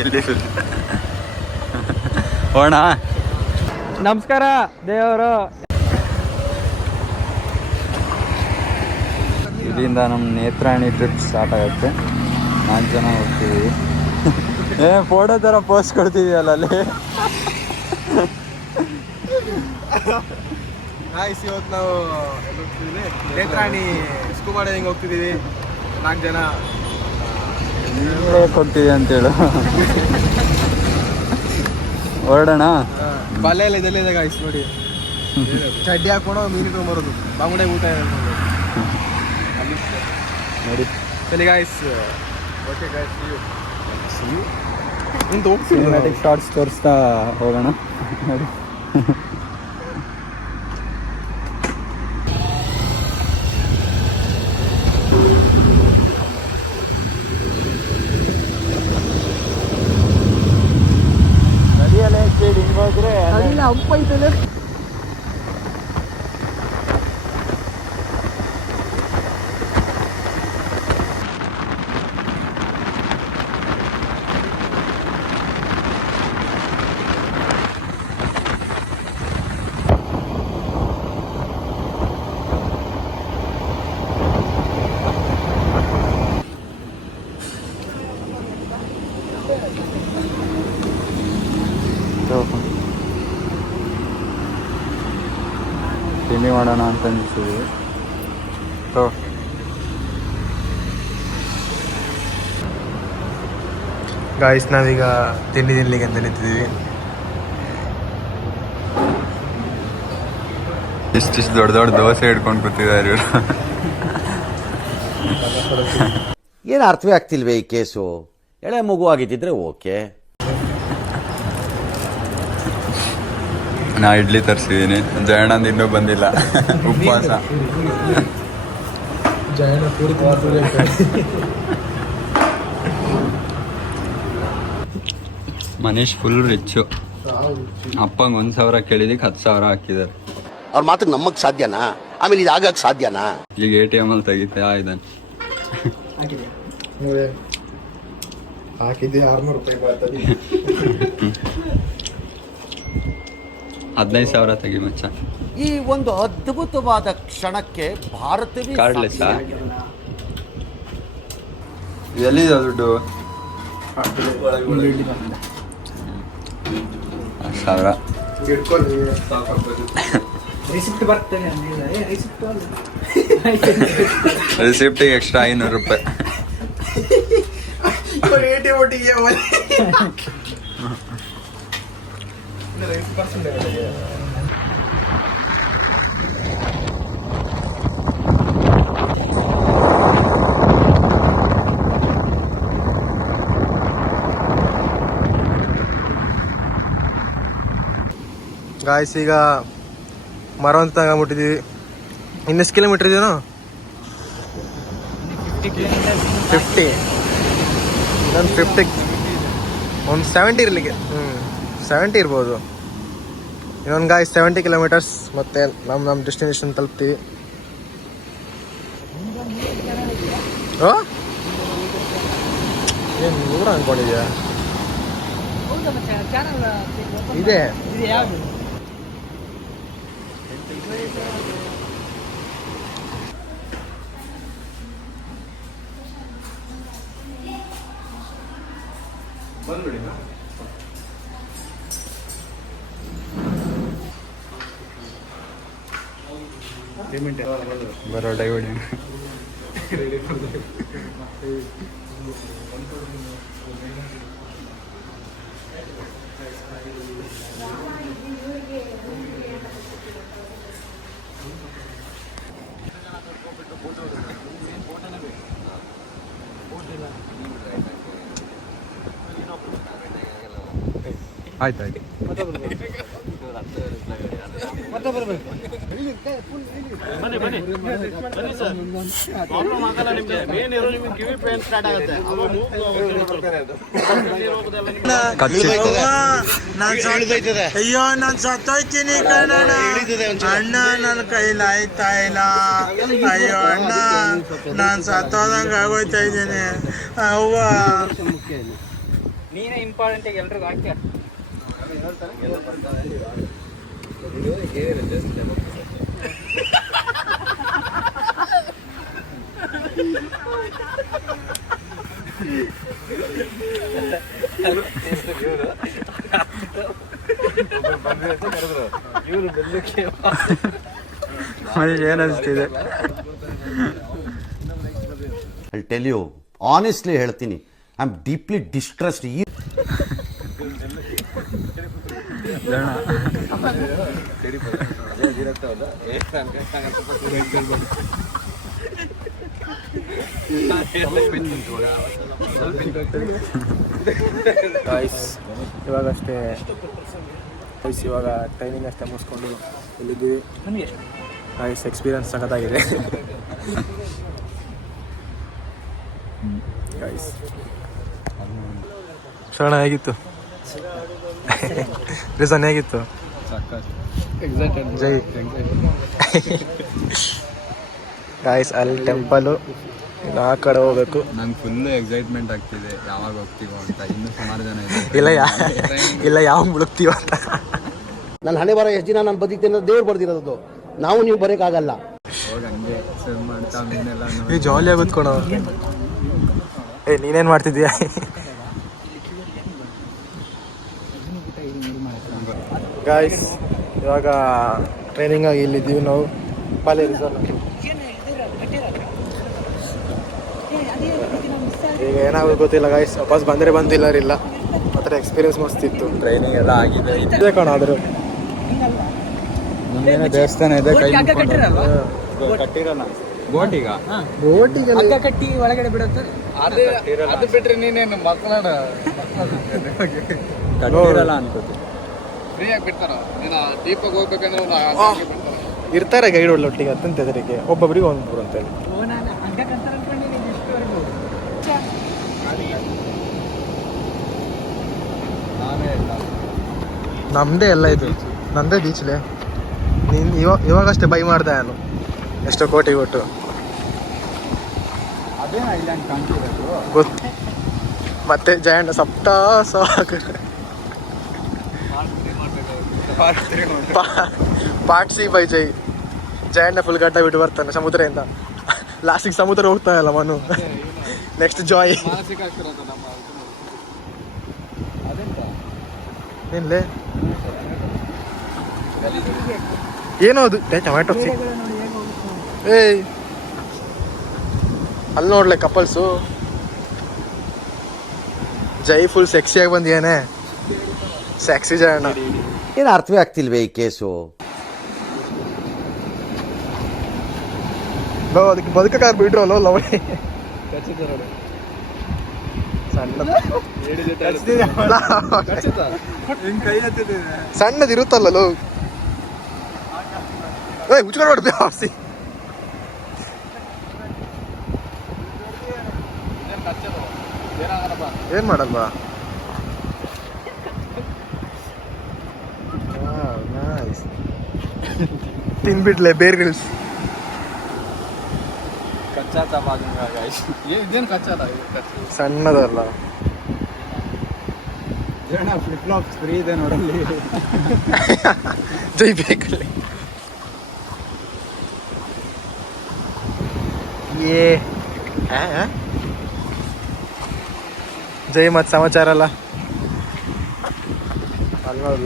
ಎಲ್ಲಿ ಹೋಣ. ನಮಸ್ಕಾರ ದೇವರು. ಇಲ್ಲಿಂದ ನಮ್ಮ ನೇತ್ರಾಣಿ ಟ್ರಿಪ್ ಸ್ಟಾರ್ಟ್ ಆಗುತ್ತೆ. 4 ಜನ ಹೋಗ್ತೀವಿ. ಫೋಟೋ ಥರ ಪೋಸ್ಟ್ ಕೊಡ್ತಿದೀಯಲ್ಲ ಅಲ್ಲಿ. ಇವತ್ತು ನಾವು ನೇತ್ರಾಣಿ ಸ್ಕೂಬಾ ಡೈವಿಂಗ್ ಹೋಗ್ತಿದ್ದೀವಿ. 4 ಜನ ಹೋಗ್ತಿದೆ ಅಂತೇಳು. ಹೊರಡೋಣ. ಬಲೆ ಎಲ್ಲ ಇದೆಲ್ಲ ಇದೆ ಗಾಯ್ಸ್ ನೋಡಿ. ಚಡ್ಡಿ ಹಾಕೊಂಡು ಮೀನು ತೊಗೊಂಬರೋದು. ಬಾಂಗುಡೆ ಊಟ ನೋಡಿ ಸರಿ guys. Okay guys, see you. ನಿಂತು ಹೋಗ್ತೀವಿ. ಸಿನಿಮ್ಯಾಟಿಕ್ ಶಾರ್ಟ್ಸ್ ತೋರಿಸ್ತಾ ಹೋಗೋಣ ನೋಡಿ. ನದಿಯಲ್ಲೇ ಸ್ಪೀಡ್ ಹಿಂಗೋದ್ರೆ ಅಪ್ಪ ಐತಲ್ಲ. ತಿಂಡಿ ಮಾಡೋಣ ಅಂತ ಅನಿಸ್ತೀವಿ. ಗಾಯ್ಸ್ ನಾವೀಗ ತಿಂಡಿ ತಿನ್ಲಿಕ್ಕೆ ಅಂತ ನಿಂತಿದ್ದೀವಿ. ಇಷ್ಟಿಷ್ಟು ದೊಡ್ಡ ದೊಡ್ಡ ದೋಸೆ ಹಿಡ್ಕೊಂಡು ಕೂತಿದ್ದಾರೆ ಇವರು. ಏನು ಅರ್ಥವೇ ಆಗ್ತಿಲ್ವೇ ಈ ಕೇಸು? ಎಳೆ ಮಗು ಆಗಿದ್ದಿದ್ರೆ ಓಕೆ. ನಾ ಇಡ್ಲಿ ತರಿಸಿದ್ದೀನಿ. ಜಯಣ್ಣಂದು ಇನ್ನೂ ಬಂದಿಲ್ಲ. ಉಪವಾಸ. Manish full rich. ಅಪ್ಪಂಗೆ 1,000 ಕೇಳಿದಕ್ಕೆ 10,000 ಹಾಕಿದ್ದಾರೆ. ಅವ್ರ ಮಾತಿಗೆ ನಮ್ಮಕ್ಕೆ ಸಾಧ್ಯನಾ? ಆಮೇಲೆ ಇದು ಆಗಕ್ಕೆ ಸಾಧ್ಯನಾ? ಈಗ ATM ಅಲ್ಲಿ ತೆಗಿತಾ ಇದ್ದಾನೆ. ಹಾಕಿದ್ದೆ 600 ರೂಪಾಯಿ ಬರ್ತದೆ. 15,000 ತೆಗಿ ಮಚ್ಚ. ಈ ಒಂದು ಅದ್ಭುತವಾದ ಕ್ಷಣಕ್ಕೆ ಭಾರತವೇ ಕಾರ್ಡ್ಲೆಸ್ ಸಾಕ್ಷಿಯಾಗಿದೆ. ಎಲ್ಲಿದೆ ದುಡ್ಡು? 10,000. ರಿಸಿಪ್ಟಿಗೆ ಎಕ್ಸ್ಟ್ರಾ 500 ರೂಪಾಯಿ. ಗಾಯ್ಸ್ ಈಗ ಮರವಂತ ಮುಟ್ಟಿದ್ದೀವಿ. ಇನ್ನೆಷ್ಟು ಕಿಲೋಮೀಟರ್ ಇದೆಯೋ? 50. ಇನ್ನೊಂದು 50, ಒಂದು 70 ಇರಲಿಕ್ಕೆ. 70 ಇರ್ಬೋದು. ಇನ್ನೊಂದು ಗಾಯ್ಸ್ 70 ಕಿಲೋಮೀಟರ್ಸ್ ಮತ್ತೆ ನಮ್ಮ ಡೆಸ್ಟಿನೇಷನ್ ತಲುಪ್ತೀವಿ. ಏನು ದೂರ ಅಂದ್ಕೊಂಡಿದ್ಯಾ? ಇದೆ ಬರೋ ಡೈವರ್ಡ್. ಆಯ್ತಾಯ್ತು. ಅಯ್ಯೋ ನಾನು ಸತ್ತೋಯ್ತೀನಿ ಕಣಣ್ಣ. ಅಣ್ಣ ನನ್ನ ಕೈಲಿ ಆಯ್ತಾ ಇಲ್ಲ. ಅಯ್ಯೋ ಅಣ್ಣ ನಾನು ಸತ್ತೋದಂಗೆ ಆಗೋಯ್ತಾ ಇದ್ದೀನಿ. ಅವ್ವ ನೀನೇ ಇಂಪಾರ್ಟೆಂಟ್ ಆಗಿ ಎಲ್ರಿಗೂ ಹಾಕ್ಯ. ಏನು ಅನಿಸ್ತಿದೆ? ಐ ಟೆಲ್ ಯು ಆನೆಸ್ಟ್ಲಿ ಹೇಳ್ತೀನಿ, ಐ ಆಮ್ ಡೀಪ್ಲಿ ಡಿಸ್ಟ್ರೆಸ್ಡ್. ಇವಾಗಷ್ಟೇ ಇವಾಗ ಟ್ರೈನಿಂಗ್ ಅಷ್ಟೇ ಮುಗಿಸ್ಕೊಂಡು ಇಲ್ಲಿದ್ದೀವಿ. ಗೈಸ್ ಎಕ್ಸ್ಪೀರಿಯನ್ಸ್ ಸಖತ್ತಾಗಿದೆ ಗೈಸ್. ಕ್ಷಣ ಹೇಗಿತ್ತು? ರೀಸನ್ ಹೇಗಿತ್ತು? ಜೈ ಗೈಸ್ ಅಲ್ಲಿ ಟೆಂಪಲು, ಆ ಕಡೆ ಹೋಗ್ಬೇಕು. ನಂಗೆ ಫುಲ್ಲು ಎಕ್ಸೈಟ್ಮೆಂಟ್ ಆಗ್ತಿದೆ, ಯಾವಾಗ ಹೋಗ್ತೀವೋ ಅಂತ. ಇನ್ನೂ ಸುಮಾರು ಜನ ಇಲ್ಲ ಯಾವ ಮುಳುಗ್ತೀವ ಅಂತ. ನನ್ನ ಹಣೆ ಬರ ಎಷ್ಟು ದಿನ ನಾನು ಬದುಕ್ತೇನೆ ಅಂತ ದೇವ್ರು ಬರ್ದಿರೋದು, ನಾವು ನೀವು ಬರೋಕ್ಕಾಗಲ್ಲ. ಹೋಗಿ ಹಂಗೆ ಸರ್ವ್ ಮಾಡ್ತಾ ಮೀನೆಲ್ಲ ನೀ ಜಾಲಿಯಾಗಿ ಕೂತ್ಕೊಳೋ. ನೀನೇನು ಮಾಡ್ತಿದ್ದೀಯಾ? ಗಾಯ್ಸ್ ಇವಾಗ ಟ್ರೈನಿಂಗ್ ಆಗಿ ಇಲ್ಲಿದ್ದೀವಿ ನಾವು ಪಾಲೆ ರಿಸರ್ವ್. ಈಗ ಏನಾಗೋದು ಗೊತ್ತಿಲ್ಲ ಗಾಯ್ಸ್, ವಾಪಸ್ ಬಂದರೆ ಬಂದಿಲ್ಲ ಇಲ್ಲ. ಮಾತ್ರ ಎಕ್ಸ್ಪೀರಿಯನ್ಸ್ ಮಸ್ತಿತ್ತು. ಟ್ರೈನಿಂಗ್ ಎಲ್ಲ ಆಗಿದೆ. ಇದೆ ಕಣ ಆದರೂ ಮುಂದೇನೋ ದೇವಸ್ಥಾನ ಇದೆ, ಕೈ ಕಟ್ಟಿರಲ್ಲ ಬೋಟಿಗೆ ಕಟ್ಟಿ ಒಳಗಡೆ ಬಿಡುತ್ತೆ. ಅದು ಬಿಟ್ರೆ ನೀನೇನು ಮಕ್ಕಳ ಕಟ್ಟಿರಲ್ಲ ಅನ್ಕೋತಿ. ಫ್ರೀಯಾಗಿ ಬಿಡ್ತಾರ. ದೀಪಕ್ಕೆ ಹೋಗ್ಬೇಕಂದ್ರೆ ಇರ್ತಾರೆ ಗೈಡ್ ಒಟ್ಟಿಗೆ ಅತ್ತಂತ ಹೆದರಿಗೆ, ಒಬ್ಬೊಬ್ಬರಿಗೆ ಒಂದೊಬ್ಬರು ಅಂತೇಳಿ. ನಮ್ಮದೇ ಎಲ್ಲ ಇದು, ನಂದೇ ಬೀಚ್ಲೆ. ನೀನು ಇವಾಗಷ್ಟೇ ಬೈ ಮಾಡ್ದೆ ನಾನು, ಎಷ್ಟೋ ಕೋಟಿ ಕೊಟ್ಟು. ಅದೇ ಐಲ್ಯಾಂಡ್ ಕಾಣ್ತಿರೋದು ಗೊತ್ತು. ಮತ್ತೆ Jayanna Sapta Sagara part C by Jai. Jayanna full ಗಡ್ಡ ಬಿಟ್ಟು ಬರ್ತಾನೆ ಸಮುದ್ರದಿಂದ. ಲಾಸ್ಟಿಗೆ ಸಮುದ್ರ ಹೋಗ್ತಾನಲ್ಲ ಮನು. Next Joy. ಏನ್ಲೇ ಏನೋ ಅದು ಟೊಮ್ಯಾಟೊ. ಏಯ್ ಅಲ್ಲಿ ನೋಡ್ಲೆ ಕಪಲ್ಸು. ಜೈ ಫುಲ್ ಸೆಕ್ಸಿಯಾಗಿ ಬಂದಿಯಾನೆ. ಸೆಕ್ಸಿ ಜಯಣ್ಣ. ಏನು ಅರ್ಥವೇ ಆಗ್ತಿಲ್ವೇ ಈ ಕೇಸು? ಅದಕ್ಕೆ ಬದುಕಕ್ಕಾಗ ಬಿಟ್ರು ಅಲ್ಲೋ ಲವಳಿ. ಸಣ್ಣದಿರುತ್ತಲ್ಲೋ. ಏಯ್ ಮುಚ್ಕೊಂಡು ಮಾಡ್ತೀವಿ ಆರ್ಸಿ. ಏನ್ ಮಾಡಲ್ವಾ? ತಿನ್ಬಿಡ್ಲೆ ಬೇರ್ ಗ್ರಿಲ್ಸ್. ಸಣ್ಣದಲ್ಲ ಫ್ಲಿಪ್ ಫ್ಲಾಪ್ಸ್ ಫ್ರೀ ಇದೆ ನೋಡಲ್ಲಿ. ಜೈ ಬೇಕಲ್ಲಿ. ಜೈ ಮತ್ತೆ ಸಮಾಚಾರ ಅಲ್ಲ. ಅಲ್ಲಿ ನೋಡಿ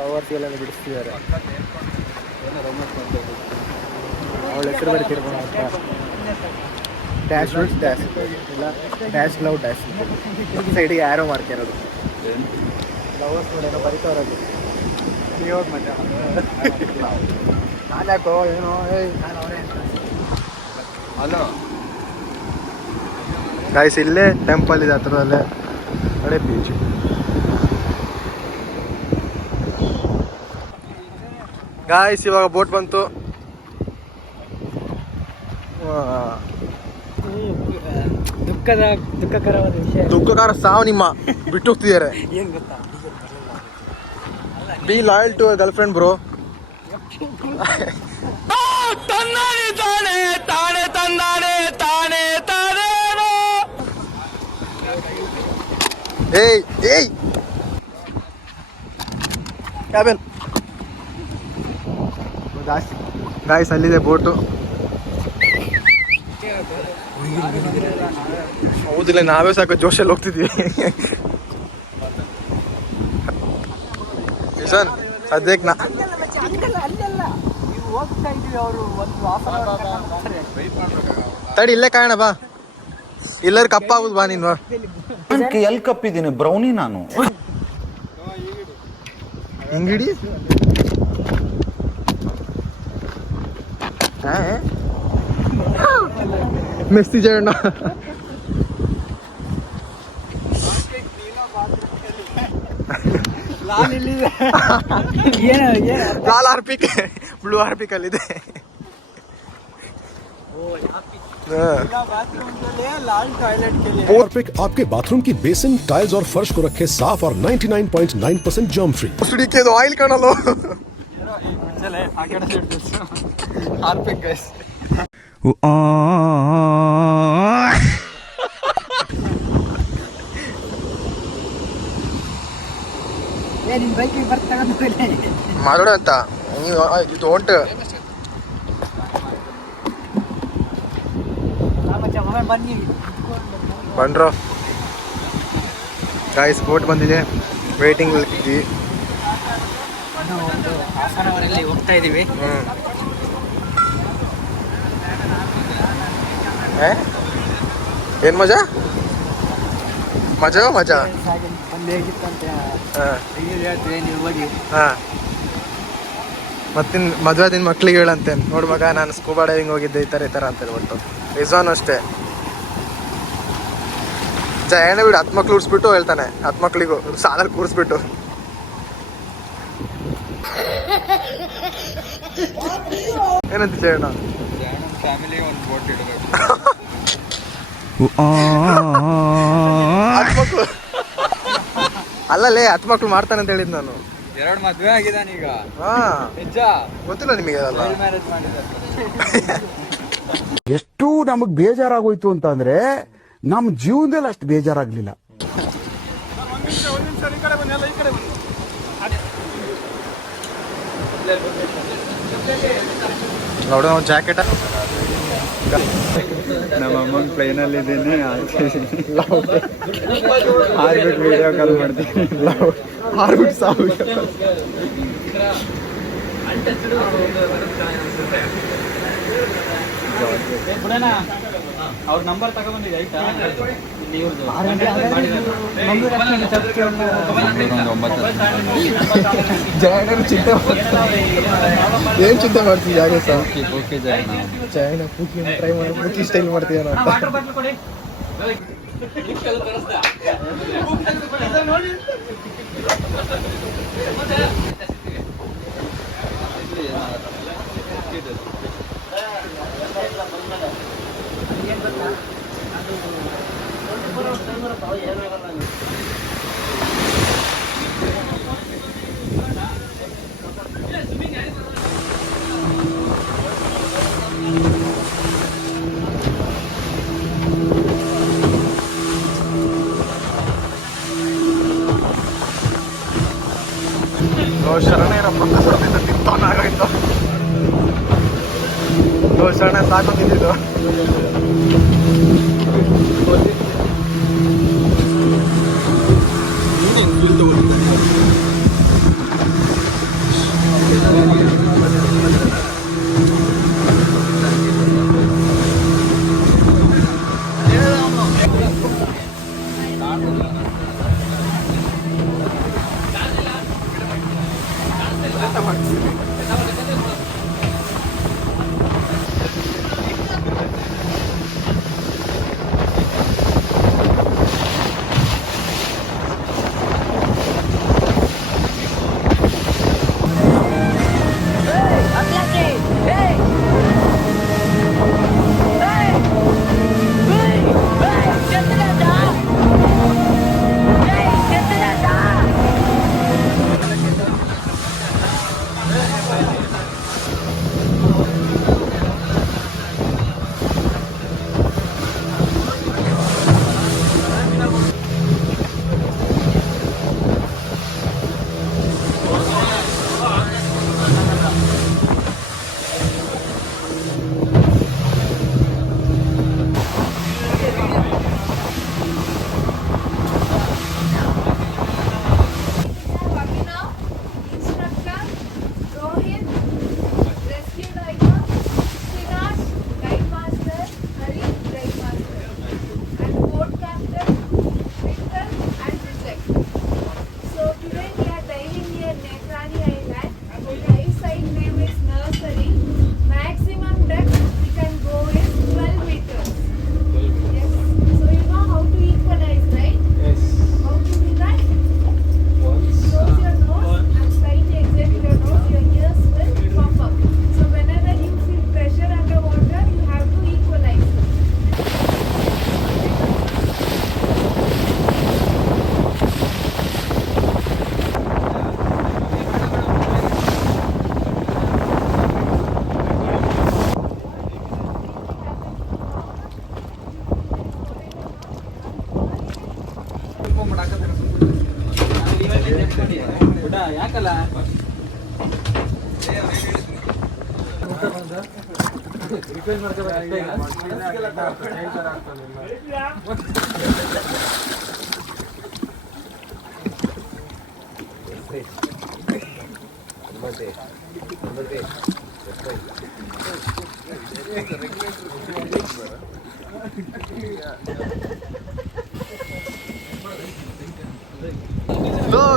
ಲವರ್ಸ್ ಎಲ್ಲ ಬಿಡಿಸ್ತಿದ್ದಾರೆ. ಅವಳ ಹೆಸರು ಬರೀತಿರ್ಬೋದು ಅಂತ. ಡ್ಯಾಶ್ ಡ್ಯಾಶ್ ಇಲ್ಲ ಡ್ಯಾಶ್ ಲವ್ ಡ್ಯಾಶ್ ಸೈಡಿಗೆ ಆ್ಯರೋ ಮಾಡ್ತಿರೋದು. ಲವರ್ಸ್ ನೋಡಿ ಏನೋ ಬರೀತಾವ್ರದು. ನೀವು ಮಜಾ ನಾನು ಯಾಕೋ ಏನೋ ನಾನು ಅವರೇ ಹಲೋ ಗಾಯ್ಸ್. ಇಲ್ಲೇ ಟೆಂಪಲ್ ಇದೆ ಹತ್ರದಲ್ಲೇ, ಅದೇ ಬೀಚ್. ಗಾಯ್ಸ್ ಇವಾಗ ಬೋಟ್ ಬಂತು. ದುಃಖಕರವಾದ ವಿಷಯ, ದುಃಖಕರ ಸಾವು ನಿಮ್ಮ ಬಿಟ್ಟು ಹೋಗ್ತಿದ್ದಾರೆ. ಏನ್ ಗೊತ್ತಾ? Be loyal to girlfriend bro. ಏಯ್ ಏಯ್ ಕ್ಯಾಬನ್ ಗಾಯ್ಸ್ ಅಲ್ಲಿದೆ ಬೋಟು. ಹೌದಿಲ್ಲ, ನಾವೇ ಸಾಕು ಜೋಶಲ್ಲಿ ಹೋಗ್ತಿದ್ವಿ. ಕಿಶನ್ ಸದ್ಯಕ್ಕೆ ತಡಿ ಇಲ್ಲೇ ಕಾಣ ಬಾ, ಇಲ್ಲರ ಕಪ್ಪಾಗುದು ಬಾ ನೀನು. ಎಲ್ಲಿ ಕಪ್ಪಿದ್ದೀನಿ ಬ್ರೌನಿ ನಾನು. ಹಿಂಗಿಡಿ ಮೆಸ್ಸಿ ಜಯಣ್ಣ. ಲಾಲ್ ಆರ್ಪಿಕ್ ಬ್ಲೂ ಆರ್ಪಿಕ್ ಅಲ್ಲಿದೆ. Orpik आपके बाथरूम की बेसिन, टाइल्स और फर्श को रखे साफ और 99.9% जर्म फ्री। ಸುಡಿಕೆದು ಆಯಿಲ್ ಕಾಣಲ್ಲ. Harpic guys. ನಿಮ್ ಬೈಕಿಗೆ ಬರ್ತಾಗ ಮಾತಾಡ ಅಂತ ನೀವು ಇದು ಹೊಂಟು ಬನ್ನಿ ಬಂಡ್ರೋ ಗಾಯ್ಸ್. ಬೋಟ್ ಬಂದಿದೆ, ವೇಟಿಂಗ್ ಇದ್ದೀವಿ. ಒಂದು ಹಾಸನವರಲ್ಲಿ ಹೋಗ್ತಾ ಇದೀವಿ. ಏನ್ ಮಜಾ ಮಜಾ ಮಜಾ. ಅಲ್ಲಿ ಹೇಗಿತ್ತಂತೆ ನೀವು ಹೋಗಿ ಹಾಂ, ಮತ್ತಿನ್ ಮದುವೆ ದಿನ ಮಕ್ಳಿಗೆ ಹೇಳಂತೆ, ನೋಡು ಮಗ ನಾನು ಸ್ಕೂಬಾ ಡೈವಿಂಗ್ ಹೋಗಿದ್ದೆ ಈ ಥರ ಅಂತ ಹೇಳ್ಬಿಟ್ಟು. ರಿಜ್ವಾನ್ ಅಷ್ಟೇ ಜಯಣ್ಣ ಬಿಡು, 10 ಮಕ್ಳು ಉಡ್ಸ್ಬಿಟ್ಟು ಹೇಳ್ತಾನೆ, 10 ಮಕ್ಳಿಗೂ ಸಾಲಲ್ಲಿ ಕೂರಿಸ್ಬಿಟ್ಟು. ಏನಂತ ಜಯಣ್ಣ? ಫ್ಯಾಮಿಲಿ ಒಂದು ಬೋಟ್ ಇಡಬೇಕು. 10 ಮಕ್ಳು ಅಲ್ಲಲ್ಲೇ 10 ಮಕ್ಳು ಮಾಡ್ತಾನೆ ಅಂತ ಹೇಳಿದ್ ನಾನು. 2 ಮದ್ವೆ ಆಗಿದಾನೀಗ. ಹಾ ನಿಜ ಗೊತ್ತಿಲ್ಲ ನಿಮಗೆ ಅದಲ್ಲ? ಮ್ಯಾರೇಜ್ ಮಾಡಿದ್ದಾರೆ. ಎಷ್ಟು ನಮಗ್ ಬೇಜಾರಾಗೋಯ್ತು ಅಂತ ಅಂದ್ರೆ ನಮ್ಮ ಜೀವನದಲ್ಲಿ ಅಷ್ಟು ಬೇಜಾರಾಗ್ಲಿಲ್ಲ. ನೋಡೋ ಜಾಕೆಟ್ ನಮ್ಮ ಅಮ್ಮನ ಪ್ಲೇನಲ್ಲಿ ಇದ್ದೀನಿ, ಹಾರ್ಬಿಟ್ಟು ವಿಡಿಯೋ ಕಾಲ್ ಮಾಡ್ತೀನಿ. ಹಾರ್ಬಿಟ್ಟು ಸಾವು. ಅವ್ರ ನಂಬರ್ ತಗೊಂಡ್ಬಂದಿದೆ ಆಯ್ತಾ? ಜಯಣ್ಣ ಚಿಂತೆ ಏನ್ ಚಿಂತೆ ಮಾಡ್ತೀವಿ ಜಾಗ sir? Okay Jayanna, Jayanna pookie try ಮಾಡಿ ಪೂಕಿ ಸ್ಟೈಲ್ ಮಾಡ್ತೀಯ ಅಂತ. ಶರಣ ಇರಪ್ಪ ತಿಂತವನಾಗೋಯ್ತು. ಶರಣ ಸಾಕು ತಿಂದಿದ್ದು. ಯಾಕಲ್ಲ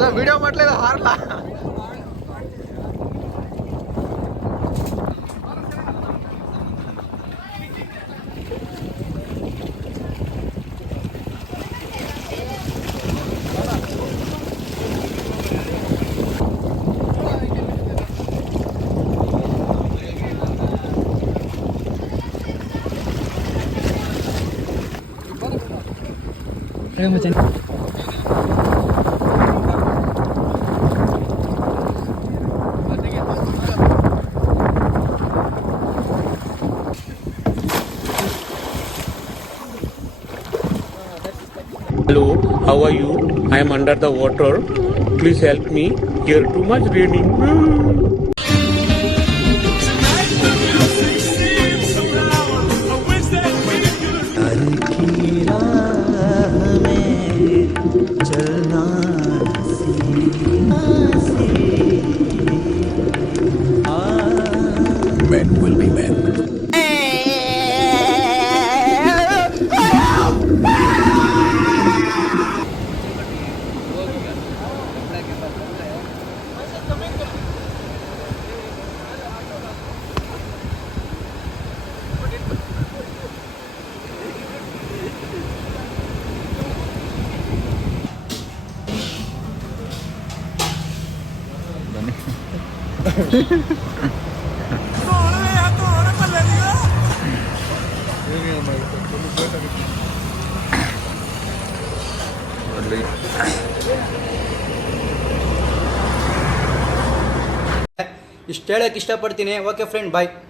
ನಾ ವಿಡಿಯೋ ಮಾಡ್ಲಿಲ್ಲ ಹಾರ್ಲ Hello, how are you? I am under the water. Please help me. Here too much raining. Men will be men. ಇಷ್ಟು ಹೇಳಕ್ಕೆ ಇಷ್ಟಪಡ್ತೀನಿ. ಓಕೆ ಫ್ರೆಂಡ್, ಬಾಯ್.